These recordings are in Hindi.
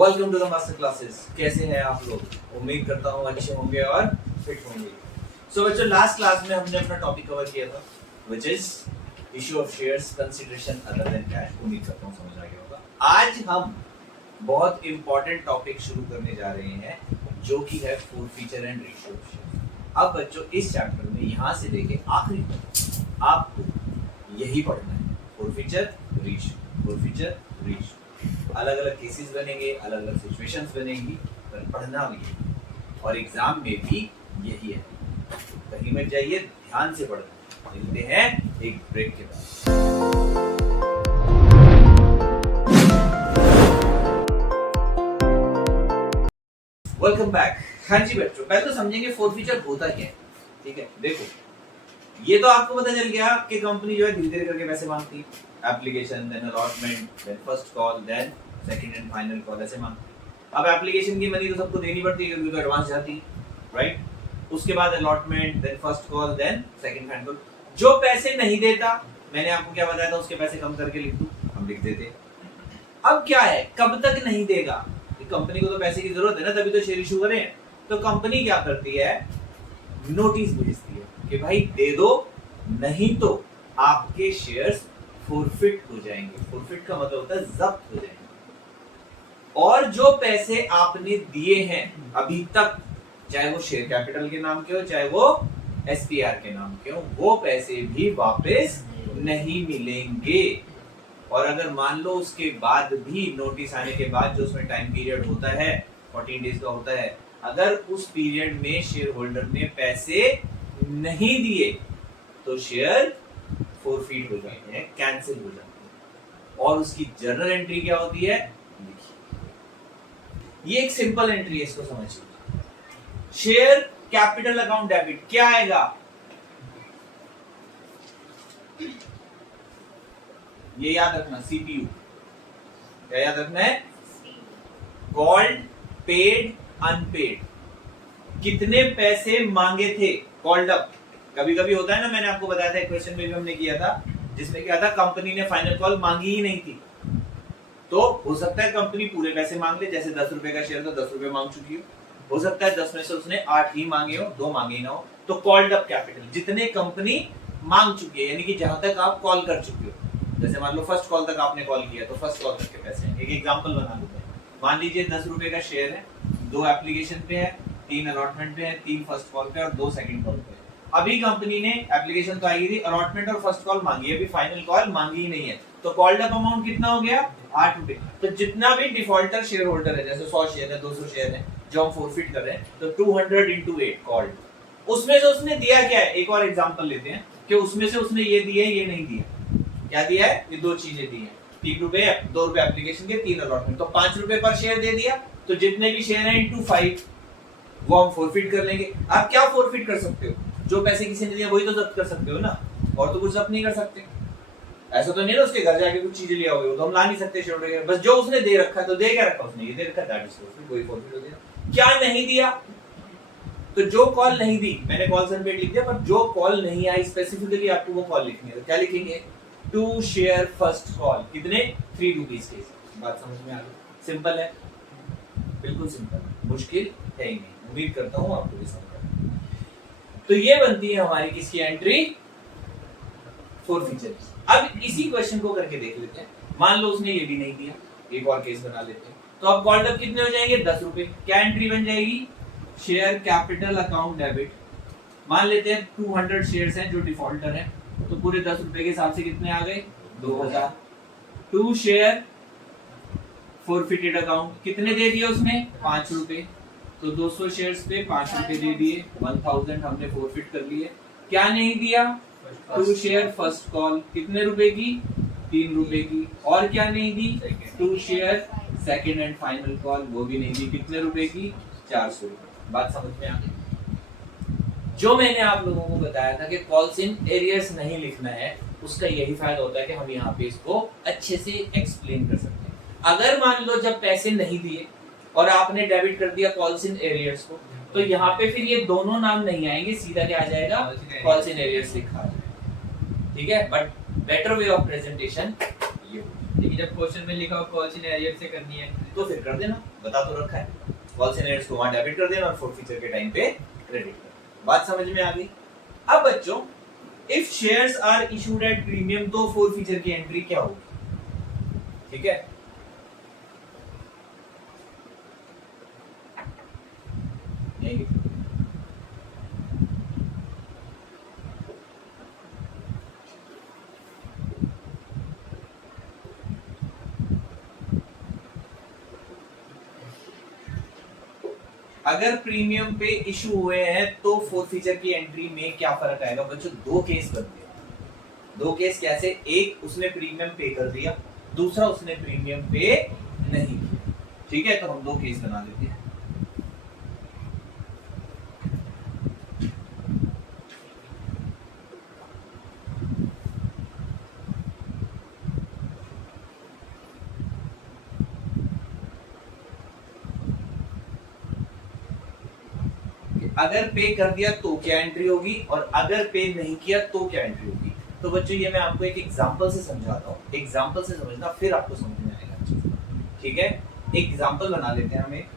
Welcome to the master classes. कैसे हैं आप लोग? उम्मीद करता हूँ अच्छे होंगे और फिट होंगे। सो बच्चों, लास्ट क्लास में हमने अपना टॉपिक कवर किया था which is issue of shares consideration other than cash. उम्मीद करता हूँ समझ आ गया होगा। आज हम बहुत इंपॉर्टेंट टॉपिक शुरू करने जा रहे हैं जो कि है forfeiture and ratio of shares. अब बच्चों, इस चैप्टर में यहाँ से लेके आखिरी तक आपको यही पढ़ना है, फॉरफीचर रेशियो, फॉरफीचर रेशियो। अलग अलग केसेस बनेंगे, अलग अलग सिचुएशंस बनेंगी, पर पढ़ना भी है और एग्जाम में भी यही है। कहीं मत जाइए, ध्यान से पढ़ना। मिलते हैं एक ब्रेक के बाद। Welcome back. हाँ जी बच्चों, पहले तो समझेंगे फॉरफीचर होता क्या है। ठीक है, देखो ये तो आपको पता चल गया कि कंपनी जो है धीरे धीरे करके पैसे मांगती है। Application, then allotment, then first call, then second and final call, ऐसे मांगती है। अब एप्लीकेशन की मनी तो सबको देनी पड़ती है क्योंकि तो एडवांस जाती है, राइट। उसके बाद allotment, then first call, then second final call. जो पैसे नहीं देता, मैंने आपको क्या बताया था, उसके पैसे कम करके लिख दूं, हम लिख देते। अब क्या है, कब तक नहीं देगा? कंपनी को तो पैसे की जरूरत है ना, तभी तो शेयर इशू करे हैं। तो कंपनी क्या करती है, नोटिस भेजती है कि भाई दे दो, नहीं तो आपके शेयर्स फॉरफिट हो जाएंगे। फॉरफिट का मतलब होता है जब्त हो जाएंगे। और जो पैसे आपने दिए हैं अभी तक, चाहे वो शेयर कैपिटल के नाम के हो, चाहे वो एसपीआर के नाम के हो, वो पैसे भी वापस नहीं मिलेंगे। और अगर मान लो उसके बाद भी, नोटिस आने के बाद जो उसमें टाइम पीरियड होता है 14 डेज का होता है, अगर उस पीरियड में शेयर होल्डर ने पैसे नहीं दिए तो शेयर फॉरफिट हो जाते हैं, कैंसिल हो जाते हैं। और उसकी जर्नल एंट्री क्या होती है, ये एक सिंपल एंट्री है, इसको समझिए। शेयर कैपिटल अकाउंट डेबिट क्या आएगा, ये याद रखना, सीपीयू। क्या याद रखना है? Called, paid, unpaid. कितने पैसे मांगे थे, कॉल्ड अप। कभी कभी होता है ना, मैंने आपको बताया था, क्वेश्चन में भी हमने किया था, जिसमें क्या था, कंपनी ने फाइनल कॉल मांगी ही नहीं थी। तो हो सकता है कंपनी पूरे पैसे मांग ले, जैसे 10 रुपए का शेयर था, 10 रुपए मांग चुकी हो सकता है 10 में से उसने 8 ही मांगे हो, 2 मांगे ही ना हो। तो कॉल्ड अप कैपिटल, जितने कंपनी मांग चुकी है, यानी कि जहां तक आप कॉल कर चुके हो। जैसे मान लो फर्स्ट कॉल तक आपने कॉल किया, तो फर्स्ट कॉल तक के पैसे हैं। एक एग्जांपल बना लेते हैं। मान लीजिए 10 रुपए का शेयर है, 2 एप्लीकेशन पे है, 3 अलॉटमेंट पे है, 3 फर्स्ट कॉल पे और 2 सेकंड कॉल पे। अभी कंपनी ने एप्लीकेशन तो आई थी, अलॉटमेंट और फर्स्ट कॉल मांगी, अभी फाइनल कॉल मांगी ही नहीं है। तो कॉल्ड अप अमाउंट कितना हो गया, 8 रुपए। तो जितना भी डिफॉल्टर शेयर होल्डर है, जैसे 100 शेयर है, 200 शेयर है, जो हम फॉरफिट कर रहे हैं, तो 200 into 8 कॉल्ड। उसमें से उसने दिया क्या है, एक और एग्जांपल लेते हैं कि उसमें से उसने ये दिया है, ये नहीं दिया। क्या दिया है, ये 2 चीजें दी हैं। 3 रुपए, 2 रुपए एप्लीकेशन के, 3 अलॉटमेंट, तो 5 रुपए पर शेयर दे दिया। तो जितने भी शेयर हैं into 5 वो हम फॉरफिट कर लेंगे। आप क्या फॉरफिट कर सकते हो, जो पैसे किसी ने दिया वही तो जब्त कर सकते हो ना, और तो कुछ जब्त नहीं कर सकते। ऐसा तो नहीं ना उसके घर जाके कुछ चीजें लिया होगा, तो हम ला नहीं सकते शेयर होल्डर। बस जो उसने दे रखा है, तो दे क्या रखा उसने, ये दे रखा, दैट इज फॉरफिट, कोई फॉरफिट हो गया। क्या नहीं दिया, तो जो कॉल नहीं दी, मैंने कॉल अनपेड लिख दिया, पर जो कॉल नहीं आई स्पेसिफिकली आपको वो कॉल लिखनी है। तो क्या लिखेंगे, टू शेयर फर्स्ट कॉल, कितने, 3 रुपीस के। बात समझ में आ गई? सिंपल है, बिल्कुल सिंपल, मुश्किल है ही नहीं। उम्मीद करता हूं आपको भी समझ आ गया। तो ये बनती है हमारी किसकी एंट्री, फॉरफिचर। अब इसी क्वेश्चन को करके देख लेते हैं। मान लो उसने ये भी नहीं दिया, एक और केस बना लेते हैं। तो अब कॉल्ड अप कितने हो जाएंगे, 10 रुपए। क्या एंट्री बन जाएगी, शेयर कैपिटल अकाउंट डेबिट। मान लेते हैं 200 शेयर्स हैं जो डिफॉल्टर हैं, तो पूरे 10 रुपए के हिसाब से कितने आ गए, 2000। 2 शेयर फॉरफिटेड अकाउंट, कितने दे दिए उसने, 5 रुपए। तो 200 शेयर्स पे 5 रुपए दे दिए, 1000 हमने फॉरफिट कर लिए। क्या नहीं दिया, 2 शेयर फर्स्ट कॉल, कितने रुपए की, 3 रुपए की। और क्या नहीं दी, 2 share second and final call, वो भी नहीं दी, कितने रुपए की, 400 रुपए। बात समझ में आ गई? जो मैंने आप लोगों को बताया था कि कॉल्स इन एरियर्स नहीं लिखना है, उसका यही फायदा होता है कि हम यहाँ पे इसको अच्छे से एक्सप्लेन कर सकते हैं। अगर मान लो जब पैसे नहीं दिए और आपने डेबिट कर दिया कॉल्स इन एरियर्स को, तो यहाँ पे फिर ये दोनों नाम नहीं आएंगे, सीधा क्या आ जाएगा, कॉल्स इन एरियर्स लिखा आ जाएगा। ठीक है, but better way of presentation ये लेकिन जब क्वेश्चन में लिखा हो कॉल सिनेरियो से करनी है तो फिर कर देना, बता तो रखा है, कॉल सिनेरियोस को वहां डेबिट कर देना और फोरफीचर के टाइम पे क्रेडिट कर। बात समझ में आ गई? अब बच्चों if shares are issued at premium तो फोरफीचर की एंट्री क्या होगी? ठीक है, नहीं अगर प्रीमियम पे इशू हुए हैं तो फोरफीचर की एंट्री में क्या फर्क आएगा बच्चों? दो केस बनते हैं। दो केस कैसे? एक उसने प्रीमियम पे कर दिया, दूसरा उसने प्रीमियम पे नहीं किया। ठीक है, तो हम दो केस बना देते हैं। अगर पे कर दिया तो क्या एंट्री होगी और अगर पे नहीं किया तो क्या एंट्री होगी? तो बच्चों ये मैं आपको एक एग्जांपल से समझाता हूँ, एग्जांपल से समझना फिर आपको समझ में आएगा। ठीक है, एग्जांपल बना लेते हैं हम एक।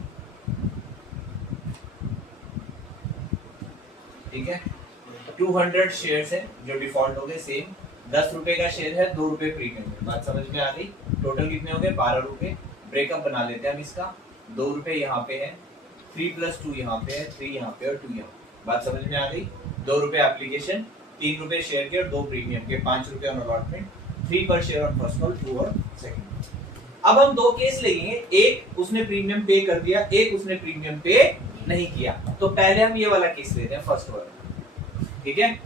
ठीक है, 200 शेयर्स है जो डिफॉल्ट हो गए सेम, 10 रुपए का शेयर है, 2 रुपए प्रीमियम है। बात समझ में आ गई? टोटल कितने हो गए? 12 रुपए। ब्रेकअप बना लेते हैं हम इसका, 2 रुपए यहाँ पे है, 3 + 2 यहाँ पे है, 3 यहाँ पे और 2 यहाँ। बात समझ में आ गई? 2 रुपए एप्लीकेशन, 3 रुपए शेयर के और 2 प्रीमियम के, 5 रुपए ऑन अलॉटमेंट, 3 पर शेयर ऑन फर्स्ट कॉल, 2 और सेकंड। अब हम दो केस लेंगे, एक उसने प्रीमियम पे कर दिया, एक उसने प्रीमियम पे नहीं किया। तो पहले हम ये वाला केस लेते हैं, फर्स्ट वाला। ठीक है,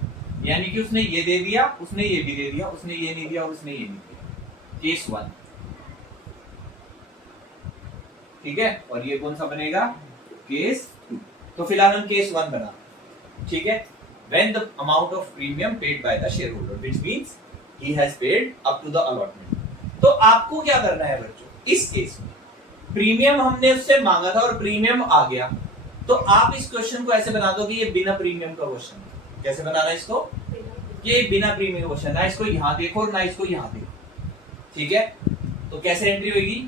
यानी कि उसने ये दे दिया, उसने ये भी दे दिया, उसने ये नहीं दिया और उसने ये नहीं दिया। केस 1। ठीक है, और ये कौन सा बनेगा? केस 2। तो फिलहाल हम केस 1 बना। ठीक है, when the amount of premium paid by the shareholder which means he has paid up to the allotment। तो आपको क्या करना है बच्चों? इस केस में प्रीमियम हमने उससे मांगा था और प्रीमियम आ गया, तो आप इस क्वेश्चन को ऐसे बना दो कि ये बिना प्रीमियम का क्वेश्चन है। कैसे बनाना है इसको? ये बिना प्रीमियम का क्वेश्चन, ना इसको यहां देखो और ना इसको यहां देखो। ठीक है, तो कैसे एंट्री होगी?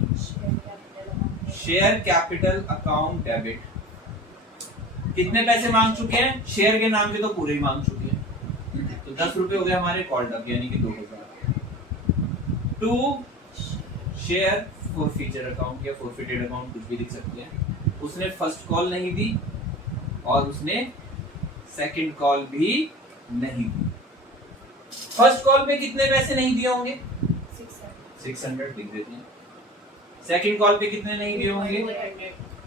Share capital account debit. कितने पैसे मांग चुके हैं? शेयर के नाम के तो पूरे ही मांग चुके हैं, तो 10 रुपए हो गए हमारे कॉल्ड अप, यानी कि 2000। टू शेयर फॉरफीचर अकाउंट या फॉरफिटेड अकाउंट, कुछ भी लिख सकते हैं। उसने फर्स्ट कॉल नहीं दी और उसने सेकंड कॉल भी नहीं दी। फर्स्ट कॉल पे कितने पैसे नहीं दिए होंगे? 600 लिख देते हैं। सेकंड कॉल पे कितने नहीं दिए होंगे?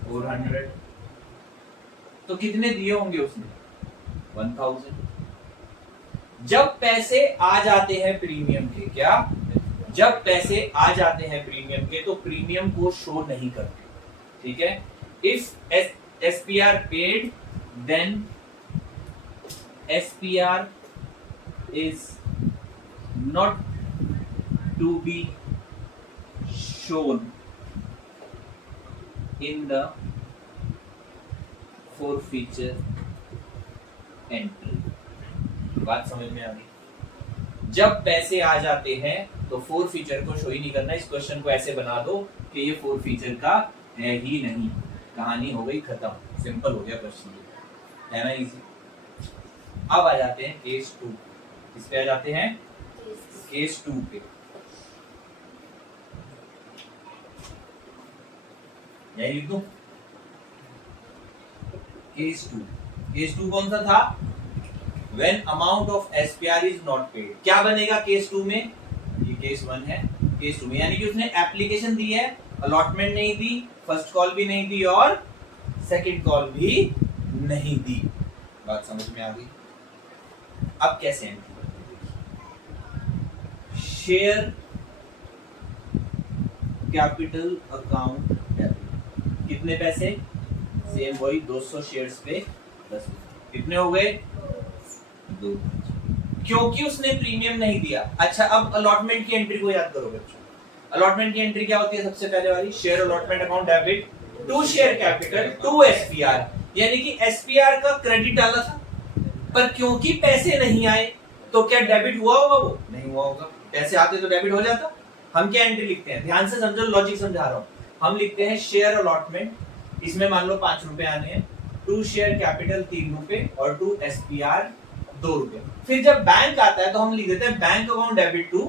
400। तो कितने दिए होंगे उसने? 1000। जब पैसे आ जाते हैं प्रीमियम के, क्या जब पैसे आ जाते हैं प्रीमियम के तो प्रीमियम को शो नहीं करते। ठीक है, if SPR paid then SPR is not to be shown in the forfeiture entry। बात समझ में आ गई? जब पैसे आ जाते हैं तो फोरफीचर को शो ही नहीं करना। इस क्वेश्चन को ऐसे बना दो कि ये फोरफीचर का है ही नहीं, कहानी हो गई खत्म, सिंपल हो गया क्वेश्चन, है ना इजी। अब आ जाते हैं केस 2। किस पे आ जाते हैं? केस 2 पे। यही लिख दूं? केस 2। केस 2 कौन सा था? When amount of SPR is not paid। क्या बनेगा केस 2 में? ये केस 1 है। केस 2 में यानी कि उसने एप्लीकेशन दी है, अलॉटमेंट नहीं दी, फर्स्ट कॉल भी नहीं दी और सेकंड कॉल भी नहीं दी। बात समझ में आ गई? अब कैसे एंट्री करते हैं? Share capital account debit. कितने पैसे? सेम वही 200 शेयर्स पे 10। कितने हो गए? 2। क्योंकि उसने प्रीमियम नहीं दिया। अच्छा, अब अलॉटमेंट की एंट्री को याद करो बच्चों। अलॉटमेंट की एंट्री क्या होती है? सबसे पहले वाली share allotment account debit to share capital to SPR, यानी कि SPR का क्रेडिट डाला था, पर क्योंकि पैसे नहीं आए तो क्या डेबिट हुआ होगा? वो नहीं हुआ होगा। पैसे आते तो डेबिट हो जाता, हम क्या एंट्री लिखते हैं, ध्यान से समझो, लॉजिक समझा रहा हूं। हम लिखते हैं शेयर अलॉटमेंट, इसमें मान लो 5 रुपए आने हैं, टू शेयर कैपिटल 3 रुपए और टू एसपीआर 2 रुपए। फिर जब बैंक आता है तो हम लिख देते हैं बैंक अकाउंट डेबिट टू,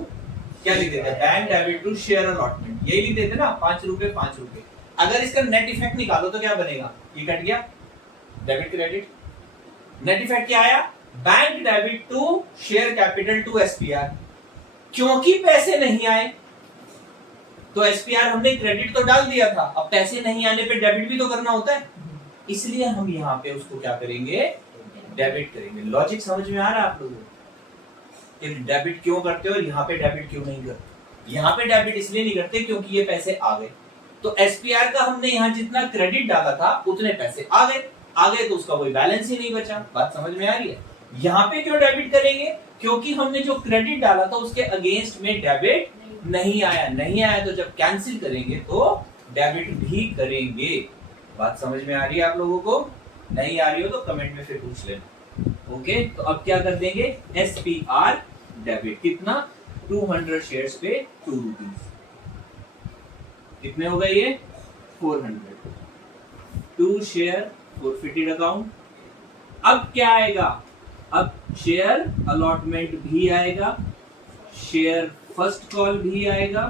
क्या लिख देते हैं, bank debit to share allotment, यही लिख देते ना, 5 रुपए 5 रुपए। अगर इसका नेट इफेक्ट निकालो तो क्या बनेगा, ये कट गया, डेबिट क्रेडिट, नेट इफेक्ट क्या आया, bank debit to share capital to SPR. क्योंकि पैसे नहीं आए तो एसपीआर हमने क्रेडिट तो डाल दिया था, अब पैसे नहीं आने पे डेबिट भी तो करना होता है, इसलिए हम यहाँ पे उसको क्या करेंगे, डेबिट करेंगे। लॉजिक समझ में आ रहा है आप लोगों को, डेबिट क्यों करते हो और यहाँ पे डेबिट क्यों नहीं करते। यहाँ पे डेबिट इसलिए नहीं करते क्योंकि ये पैसे आ गए, तो एसपीआर का हमने यहाँ जितना क्रेडिट डाला था उतने पैसे आ गए तो उसका कोई बैलेंस ही नहीं बचा। बात समझ में आ रही है। यहाँ पे क्यों डेबिट करेंगे, क्योंकि हमने जो क्रेडिट डाला था उसके अगेंस्ट में डेबिट नहीं आया तो जब कैंसिल करेंगे तो डेबिट भी करेंगे। बात समझ में आ रही है आप लोगों को, नहीं आ रही हो तो कमेंट में फिर पूछ लेना। ओके, तो अब क्या कर देंगे, एसपीआर डेबिट, कितना, 200 शेयर्स पे 2 रुपीज, कितने हो गए ये, 400, 2 शेयर फॉरफिटेड अकाउंट। अब क्या आएगा, अब शेयर अलॉटमेंट भी आएगा, शेयर फर्स्ट कॉल भी आएगा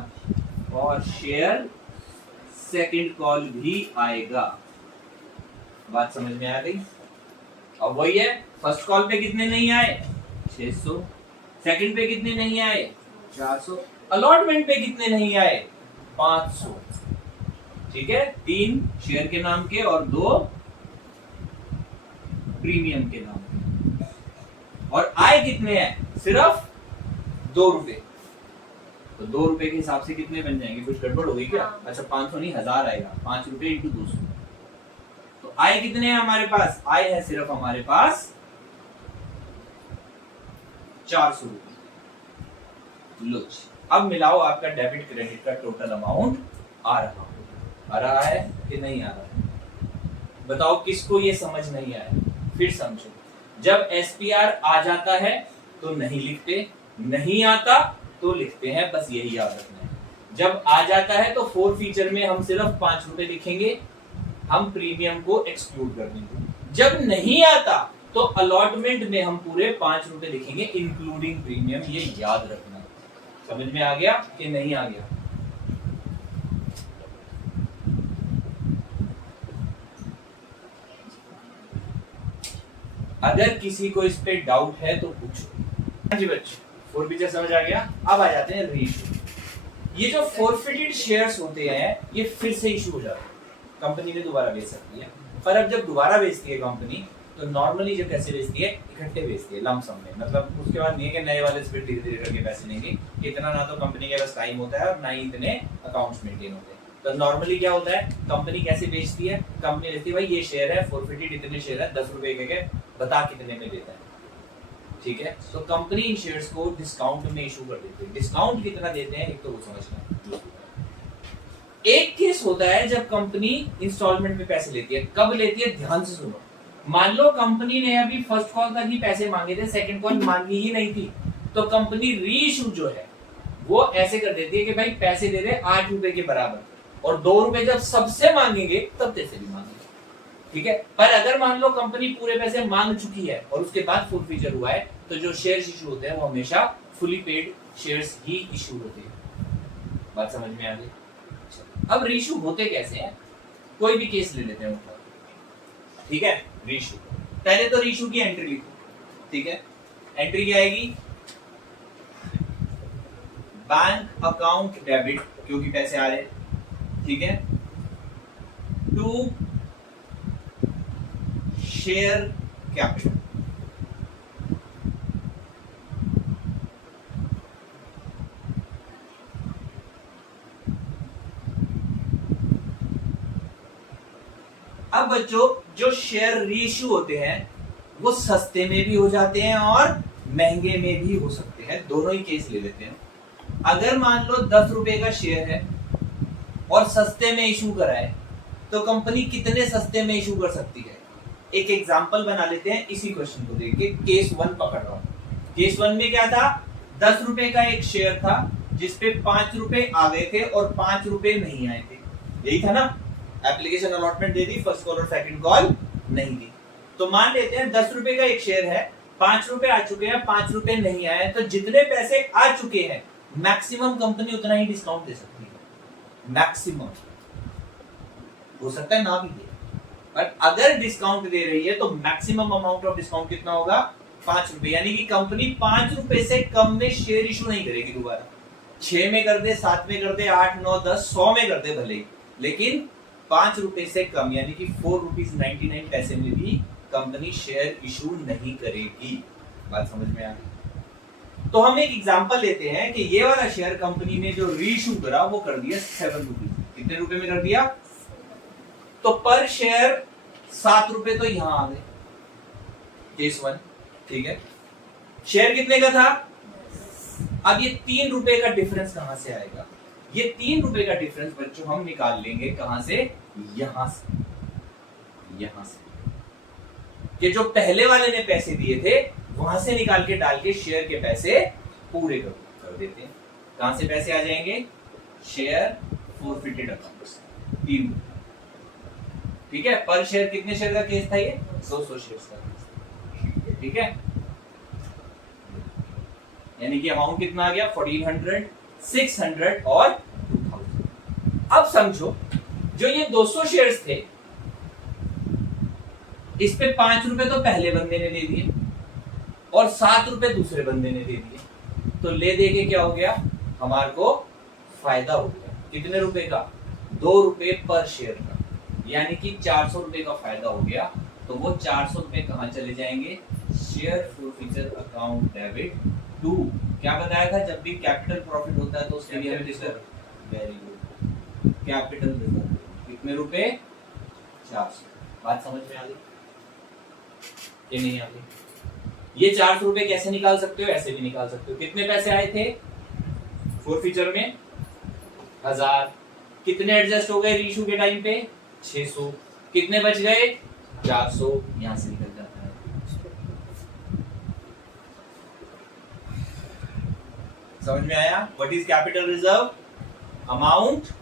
और शेयर सेकंड कॉल भी आएगा। बात समझ में आ गई। अब वही है, फर्स्ट कॉल पे कितने नहीं आए, 600, सेकंड पे कितने नहीं आए, 400, अलॉटमेंट पे कितने नहीं आए, 500। ठीक है, 3 शेयर के नाम के और 2 प्रीमियम के नाम के, और आए कितने हैं, सिर्फ 2 रुपए। तो 2 रुपए के हिसाब से कितने बन जाएंगे, कुछ गड़बड़ हो गई क्या, अच्छा 500 नहीं 1000 आएगा, 5 रुपए इंटू 200। तो आए कितने हैं हमारे पास, आए हैं सिर्फ हमारे पास 400 रुपए। लो अब मिलाओ आपका डेबिट क्रेडिट का टोटल अमाउंट आ रहा है कि नहीं आ रहा है, बताओ किसको ये समझ नहीं आया। फिर समझो, जब एसपीआर आ जाता है तो नहीं लिखते, नहीं आता तो लिखते हैं, बस यही याद रखना है। जब आ जाता है तो 4 फीचर में हम सिर्फ 5 रुपए लिखेंगे, हम प्रीमियम को एक्सक्लूड कर देंगे। जब नहीं आता तो अलॉटमेंट में हम पूरे 5 रुपए लिखेंगे इंक्लूडिंग प्रीमियम, ये याद रखना। समझ में आ गया कि नहीं आ गया। अगर किसी को इस पे डाउट है तो पूछो। हाँ जी बच्चे, 4 फीचर समझ आ गया। अब आ जाते हैं रेशियो। ये जो फॉरफिटेड शेयर्स होते हैं ये फिर से इशू हो जाते हैं, कंपनी ने दोबारा बेच सकती है। पर अब जब दोबारा बेचती है कंपनी तो नॉर्मली जो कैसे बेचती है, इकट्ठे बेचती है लमसम में, मतलब उसके बाद नहीं है कि नए वाले से फिर धीरे धीरे करके पैसे लेंगे, इतना ना तो कंपनी के पास टाइम होता है और ना ही इतने अकाउंट्स मेंटेन होते हैं। तो नॉर्मली क्या होता है, कंपनी कैसे बेचती है, कंपनी लेती है भाई ये शेयर है फॉरफिटेड, इतने शेयर है 10 रुपए के, बता कितने में देता है। ठीक है, तो कंपनी इन शेयर्स को डिस्काउंट में इशू कर देती है। डिस्काउंट कितना देते हैं एक तो वो समझना। एक केस होता है जब कंपनी इंस्टॉलमेंट में पैसे लेती है। कब लेती है, ध्यान से सुनो। मान लो कंपनी ने अभी फर्स्ट कॉल तक ही पैसे मांगे थे, सेकंड कॉल मांगी ही नहीं थी, तो कंपनी री इशू जो है वो ऐसे कर देती है कि भाई पैसे दे दे 8 रुपए के बराबर, और 2 रुपए जब सबसे मांगेंगे तब तेरे भी मांगेंगे। ठीक है, पर अगर मान लो कंपनी पूरे पैसे मांग चुकी है और उसके बाद फुल फीचर हुआ है, तो जो शेयर्स इशू होते हैं वो हमेशा फुली पेड शेयर्स ही इशू होते हैं। बात समझ में आ गई। अब रीइशू होते कैसे हैं, कोई भी केस ले लेते हैं ऊपर। ठीक है, रीइशू, पहले तो रीइशू की एंट्री लिखो। ठीक है, एंट्री क्या आएगी, बैंक अकाउंट डेबिट, क्योंकि पैसे आ रहे हैं। ठीक है, टू शेयर कैपिटल, अब बच्चों जो शेयर रीइश्यू होते हैं वो सस्ते में भी हो जाते हैं और महंगे में भी हो सकते हैं, दोनों ही केस ले लेते हैं। अगर मान लो 10 रुपए का शेयर है और सस्ते में इशू कराए तो कंपनी कितने सस्ते में इशू कर सकती है। एक एग्जांपल बना लेते हैं इसी क्वेश्चन को देख के। केस 1 पकड़ रहा हूं। केस 1 में क्या था, 10 रुपए का एक शेयर था जिसपे 5 रुपए आ गए थे और 5 रुपए नहीं आए थे, यही था ना। एप्लीकेशन अलॉटमेंट दे दी, फर्स्ट कॉल और सेकंड कॉल नहीं दी। तो मान लेते हैं 10 रुपए का एक शेयर है, 5 रुपए आ चुके हैं, 5 रुपए नहीं आए, तो जितने पैसे आ चुके हैं मैक्सिमम कंपनी उतना ही डिस्काउंट दे सकती है। मैक्सिमम हो सकता है ना भी दे, बट अगर डिस्काउंट दे रही है तो मैक्सिमम अमाउंट ऑफ डिस्काउंट कितना होगा, 5 रुपए। यानी कि कंपनी 5 रुपए से कम में शेयर इशू नहीं करेगी दोबारा। 6 में कर दे, 7 में कर दे, 8, 9, 10, 100 में कर दे भले ही, लेकिन 5 रुपए से कम यानी कि 4 रुपीज 99 पैसे में भी कंपनी शेयर इशू नहीं करेगी। बात समझ में आ गई। तो हम एक एग्जांपल लेते हैं कि ये वाला शेयर कंपनी ने जो रीइशू करा वो कर दिया 7 रुपीज। कितने रुपए में कर दिया? तो पर शेयर 7 रुपए तो यहां आ गए, केस 1, ठीक है। शेयर कितने का था? अब ये 3 रुपए का डिफरेंस कहां से आएगा? ये 3 रुपए का डिफरेंस बच्चों हम निकाल लेंगे कहां से? यहां से। यहां से कि जो पहले वाले ने पैसे दिए थे वहां से निकाल के डाल के शेयर के पैसे पूरे कर देते हैं। कहां से पैसे आ जाएंगे? शेयर फोरफिटेड अकाउंट से 3 रुपए, ठीक है। पर शेयर कितने शेयर का केस था ये? 200 शेयर का केस, ठीक है। यानी कि अमाउंट कितना आ गया? 1400, 600 और 2000। अब समझो जो ये 200 शेयर्स थे इस पे 5 रुपए तो पहले बंदे ने दे दिए और 7 रुपए दूसरे बंदे ने दे दिए, तो ले दे के क्या हो गया? हमारे को फायदा हो गया। कितने रुपए का? 2 रुपए पर शेयर का, यानी कि 400 रुपए का फायदा हो गया। तो वो 400 रुपए कहां चले जाएंगे? शेयर फोरफिचर अकाउंट डेबिट टू, क्या बताया था, जब भी कैपिटल प्रॉफिट होता है तो उसके लिए हम discuss, very good, capital reserve. कितने रुपए? 400। बात समझ में आ गई कि नहीं आ गई? ये 400 रुपए कैसे निकाल सकते हो? ऐसे भी निकाल सकते हो। कितने पैसे आए थे फोरफिचर में? 1000। कितने एडजस्ट हो गए रीइशू के टाइम पे? 600। कितने बच गए? 400। यहां से निकल जाता है। समझ में आया? What is capital reserve? Amount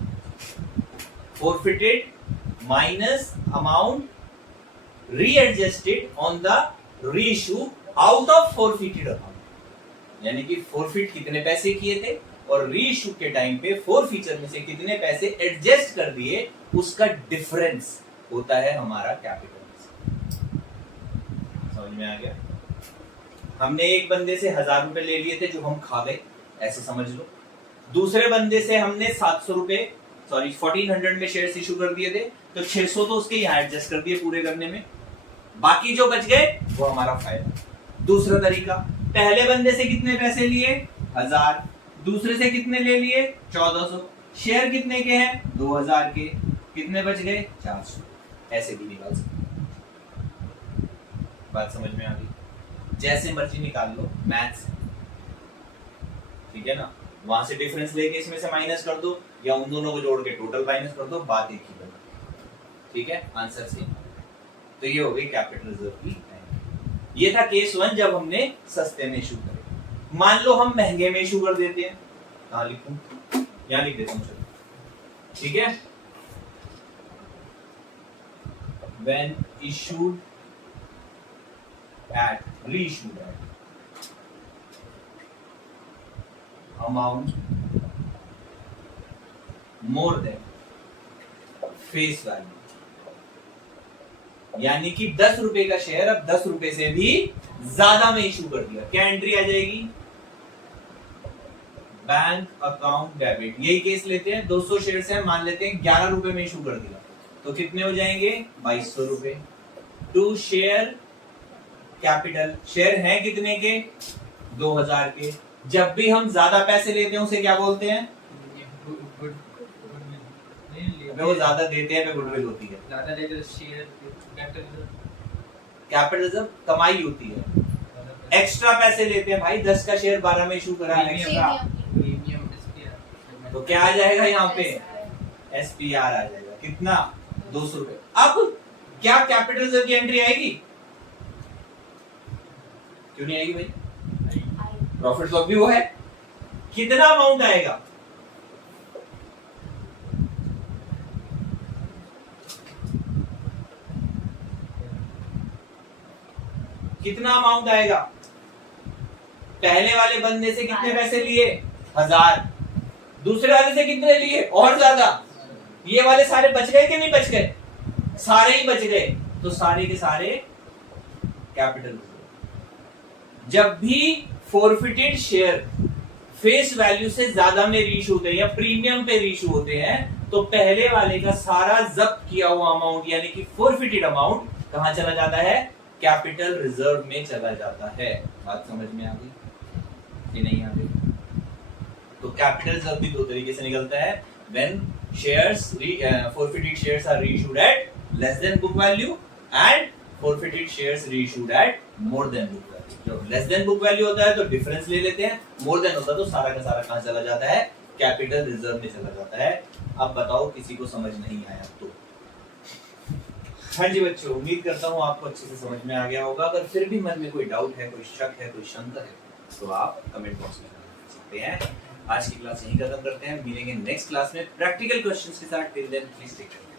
forfeited minus amount readjusted on the reissue out of forfeited account. यानी कि फोरफिट कितने पैसे किए थे और रीइशू के टाइम पे फोरफिचर में से कितने पैसे एडजस्ट कर दिए, उसका डिफरेंस होता है हमारा कैपिटल। समझ में आ गया? हमने एक बंदे से 1000 रुपए ले लिए थे जो हम खा गए, ऐसे समझ लो। दूसरे बंदे से हमने 700 रुपए, सॉरी 1400 में शेयर्स इशू कर दिए थे, तो 600 तो उसके यहाँ एडजस्ट कर दिए पूरे करने में, बाकी जो बच गए वो हमारा फायदा। दूसरा तरीका, पहले बंदे से कितने पैसे लिए? 1000। दूसरे से कितने ले लिए? 1400। शेयर कितने के हैं? 2000 के। कितने बच गए? 400। ऐसे भी निकाल सकते। बात समझ में आ गई? जैसे मर्जी निकाल लो, मैथ्स, ठीक है ना। वहां से डिफरेंस लेके इसमें से माइनस कर दो या उन दोनों को जोड़ के टोटल माइनस कर दो, बात एक ही बनी, ठीक है। Answer same. तो ये हो गई कैपिटल रिजर्व की। ये था केस 1 जब हमने सस्ते में इशू करे। मान लो हम महंगे में इशू कर देते हैं, कहां लिखूं? यहां लिख देता हूं, चलो, ठीक है। When issued at reissued at amount more than face value, यानी कि 10 रुपए का शेयर अब 10 रुपए से भी ज्यादा में इशू कर दिया, क्या एंट्री आ जाएगी? Bank account debit. यही केस लेते हैं, 200 शेयर से मान लेते हैं 11 रुपए में इशू कर दिया, तो कितने हो जाएंगे? 2200 रुपए। टू शेयर कैपिटल, शेयर हैं कितने के? 2000 के। जब भी हम ज्यादा पैसे लेते हैं उसे क्या बोलते हैं? वो ज्यादा देते हैं गुडविल होती है, ज्यादा देते तो शेयर कैपिटल रिजर्व कमाई होती है। एक्स्ट्रा पैसे लेते हैं भाई, 10 का शेयर 12 में इशू करा एक्स्ट्रा, तो क्या आ जाएगा यहाँ पे? एसपीआर आ जाएगा। कितना? 200 रुपए। अब क्या कैपिटल रिजर्व की एंट्री आएगी? क्यों नहीं आएगी भाई? प्रॉफिट लॉस भी वो है, कितना अमाउंट आएगा? कितना अमाउंट आएगा? पहले वाले बंदे से कितने पैसे लिए? 1000। दूसरे वाले से कितने लिए? और ज्यादा। ये वाले सारे बच गए कि नहीं बच गए? सारे ही बच गए। तो सारे के सारे कैपिटल। जब भी फॉरफिटेड शेयर फेस वैल्यू से ज्यादा में रीइशू होते हैं या प्रीमियम पे रीइशू होते हैं, तो पहले वाले का सारा जब्त किया हुआ अमाउंट यानी कि फॉरफिटेड अमाउंट कहां चला जाता है? कैपिटल रिजर्व में चला जाता है। बात समझ में आ गई कि नहीं आ गई? तो कैपिटल रिजर्व भी दो तरीके से निकलता है। When shares forfeited shares are reissued at less than book value and forfeited shares reissued at more than book value। जब less than book value होता है तो डिफरेंस ले लेते हैं, more than होता है तो सारा का सारा कहां चला जाता है? कैपिटल रिजर्व में चला जाता है। अब बताओ किसी को समझ नहीं आया तो? हाँ जी बच्चों, उम्मीद करता हूँ आपको अच्छे से समझ में आ गया होगा। अगर फिर भी मन में कोई डाउट है, कोई शक है, कोई शंका है, तो आप कमेंट बॉक्स में कर सकते हैं। आज की क्लास यहीं खत्म करते हैं, मिलेंगे नेक्स्ट क्लास में प्रैक्टिकल क्वेश्चंस के साथ। Till then please take care.